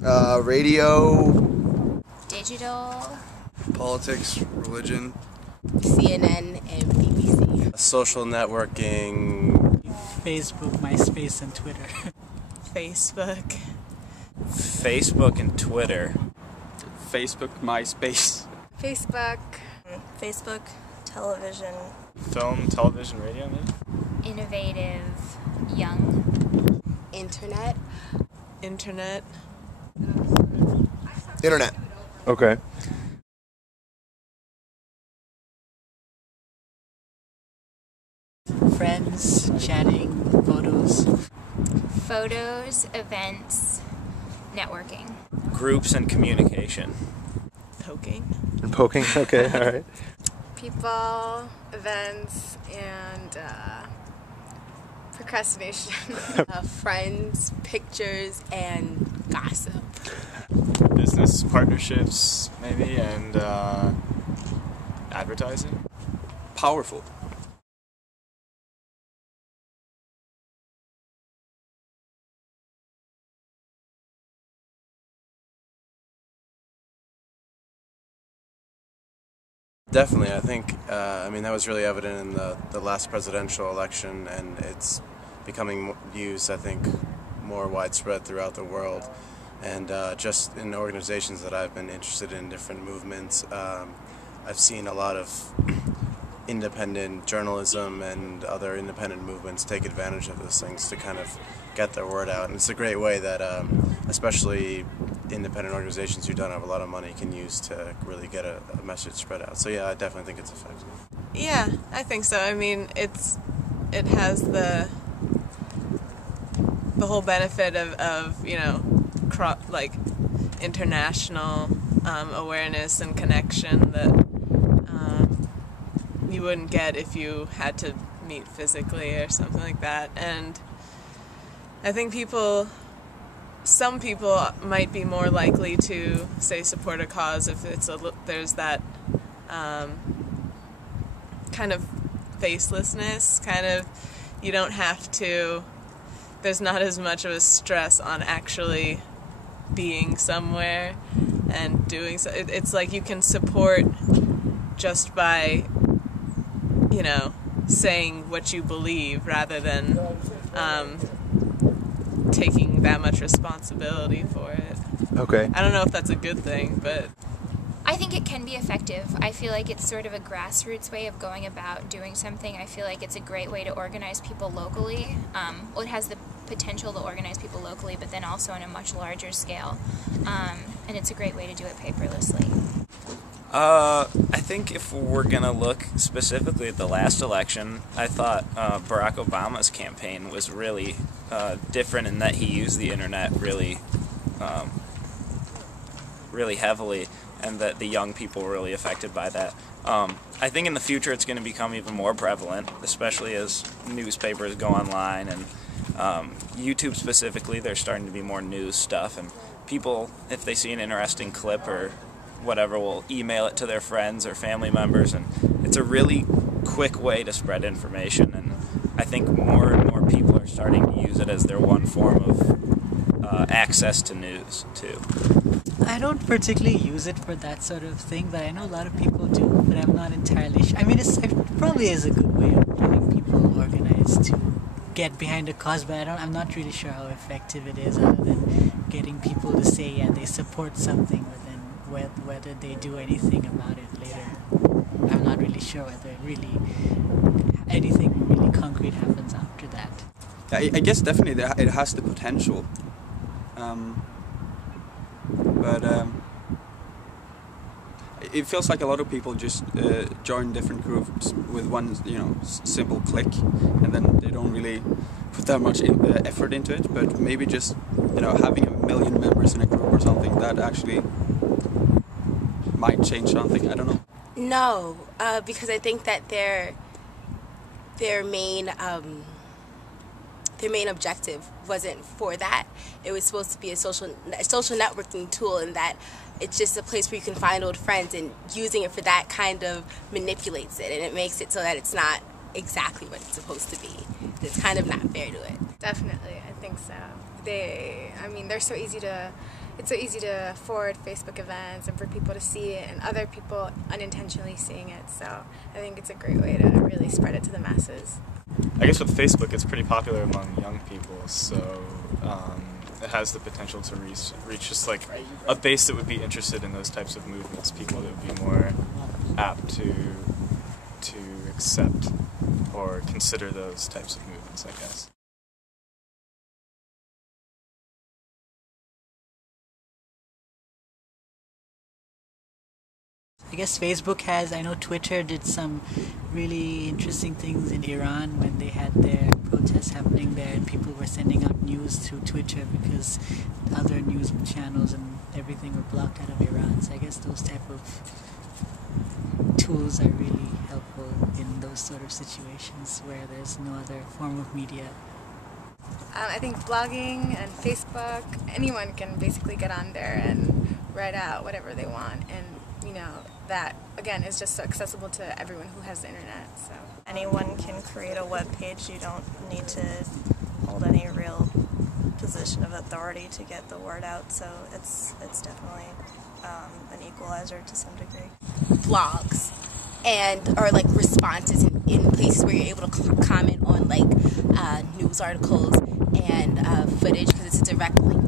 Radio. Digital. Politics, religion. CNN and BBC. Social networking. Facebook, MySpace, and Twitter. Facebook. Facebook and Twitter. Facebook, MySpace. Facebook. Facebook, television. Film, television, radio, maybe? Innovative, young. Internet. Internet. Internet. Okay. Friends, chatting, photos. Photos, events, networking. Groups and communication. Poking. And poking? Okay, alright. People, events, and procrastination. Friends, pictures, and gossip. Business partnerships, maybe, and advertising. Powerful. Definitely, I think, that was really evident in the last presidential election, and it's becoming used, I think, more widespread throughout the world. And just in organizations that I've been interested in, different movements, I've seen a lot of independent journalism and other independent movements take advantage of those things to kind of get their word out. And it's a great way that especially independent organizations who don't have a lot of money can use to really get a message spread out. So yeah, I definitely think it's effective. Yeah, I think so. I mean, it has the whole benefit of like international awareness and connection that you wouldn't get if you had to meet physically or something like that. And I think some people might be more likely to, say, support a cause if there's that kind of facelessness, you don't have to, there's not as much of a stress on actually being somewhere and doing so. It's like you can support just by, saying what you believe rather than taking that much responsibility for it. Okay. I don't know if that's a good thing, but I think it can be effective. I feel like it's sort of a grassroots way of going about doing something. I feel like it's a great way to organize people locally. It has the potential to organize people locally, but then also on a much larger scale. And it's a great way to do it paperlessly. I think if we're going to look specifically at the last election, I thought Barack Obama's campaign was really different in that he used the internet really heavily, and that the young people were really affected by that. I think in the future it's going to become even more prevalent, especially as newspapers go online, and YouTube specifically, there's starting to be more news stuff, and people, if they see an interesting clip or whatever, will email it to their friends or family members, and it's a really quick way to spread information, and I think more and more people are starting to use it as their one form of access to news, too. I don't particularly use it for that sort of thing, but I know a lot of people do, but I'm not entirely sure. I mean, it probably is a good way of getting people organized to get behind a cause, but I'm not really sure how effective it is, other than getting people to say, yeah, they support something, but then whether they do anything about it later. I'm not really sure whether anything really concrete happens after that. I guess definitely it has the potential. But it feels like a lot of people just join different groups with one, simple click, and then they don't really put that much effort into it. But maybe just, having 1 million members in a group or something, that actually might change something. I don't know. No, because I think that their main objective wasn't for that. It was supposed to be a social networking tool, and that it's just a place where you can find old friends, and using it for that kind of manipulates it, and it makes it so that it's not exactly what it's supposed to be. It's kind of not fair to it. Definitely, I think so. They're so easy to it's so easy to forward Facebook events and for people to see it and other people unintentionally seeing it. So I think it's a great way to really spread it to the masses. I guess with Facebook, it's pretty popular among young people, so it has the potential to reach just like a base that would be interested in those types of movements, people that would be more apt to accept or consider those types of movements, I guess. I guess Facebook has, I know Twitter did some really interesting things in Iran when they had their protests happening there, and people were sending out news through Twitter because other news channels and everything were blocked out of Iran. So I guess those type of tools are really helpful in those sort of situations where there's no other form of media. I think blogging and Facebook, anyone can basically get on there and write out whatever they want, and you know, that again is just so accessible to everyone who has the internet. So anyone can create a web page. You don't need to hold any real position of authority to get the word out. So it's definitely an equalizer to some degree. Blogs and or like responses in places where you're able to comment on like news articles and footage, because it's a direct link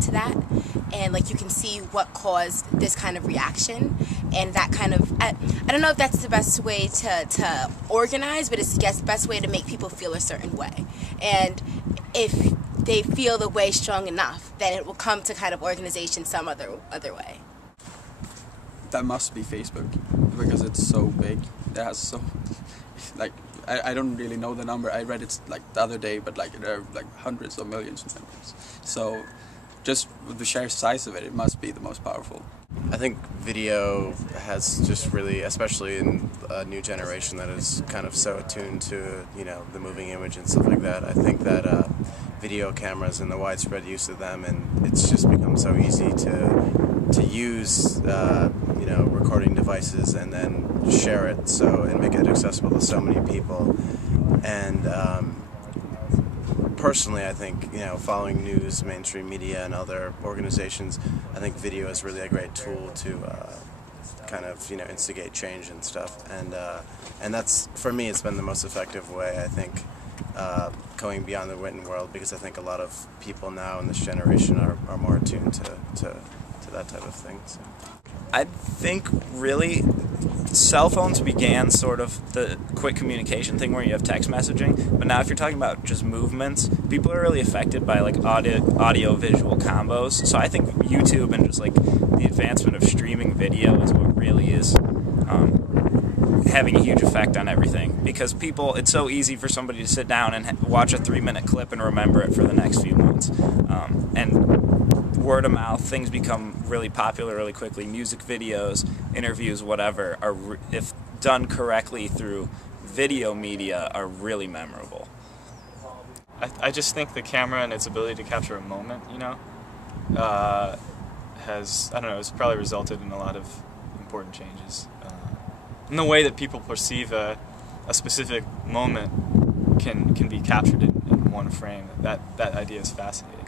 to that, and like you can see what caused this kind of reaction, and that kind of I don't know if that's the best way to organize, but it's the best way to make people feel a certain way. And if they feel the way strong enough, then it will come to kind of organization some other way. That must be Facebook, because it's so big. It has so, like, I don't really know the number. I read it like the other day, but like there are like hundreds of millions of members. So just with the sheer size of it, it must be the most powerful. I think video has just really, especially in a new generation that is kind of so attuned to, you know, the moving image and stuff like that. I think that video cameras and the widespread use of them, and it's just become so easy to use, you know, recording devices and then share it and make it accessible to so many people. And personally, I think, you know, following news, mainstream media, and other organizations, I think video is really a great tool to kind of, you know, instigate change and stuff. And that's, for me, it's been the most effective way, I think, going beyond the written world, because I think a lot of people now in this generation are more attuned to that type of thing. So. I think really cell phones began sort of the quick communication thing where you have text messaging, but now if you're talking about just movements, people are really affected by like audio visual combos. So I think YouTube and just like the advancement of streaming video is what really is having a huge effect on everything, because people, it's so easy for somebody to sit down and watch a 3-minute clip and remember it for the next few months. And word of mouth, things become really popular really quickly. Music videos, interviews, whatever, are if done correctly through video media, are really memorable. I just think the camera and its ability to capture a moment, you know, has, I don't know, it's probably resulted in a lot of important changes. In the way that people perceive a specific moment can be captured in one frame. That idea is fascinating.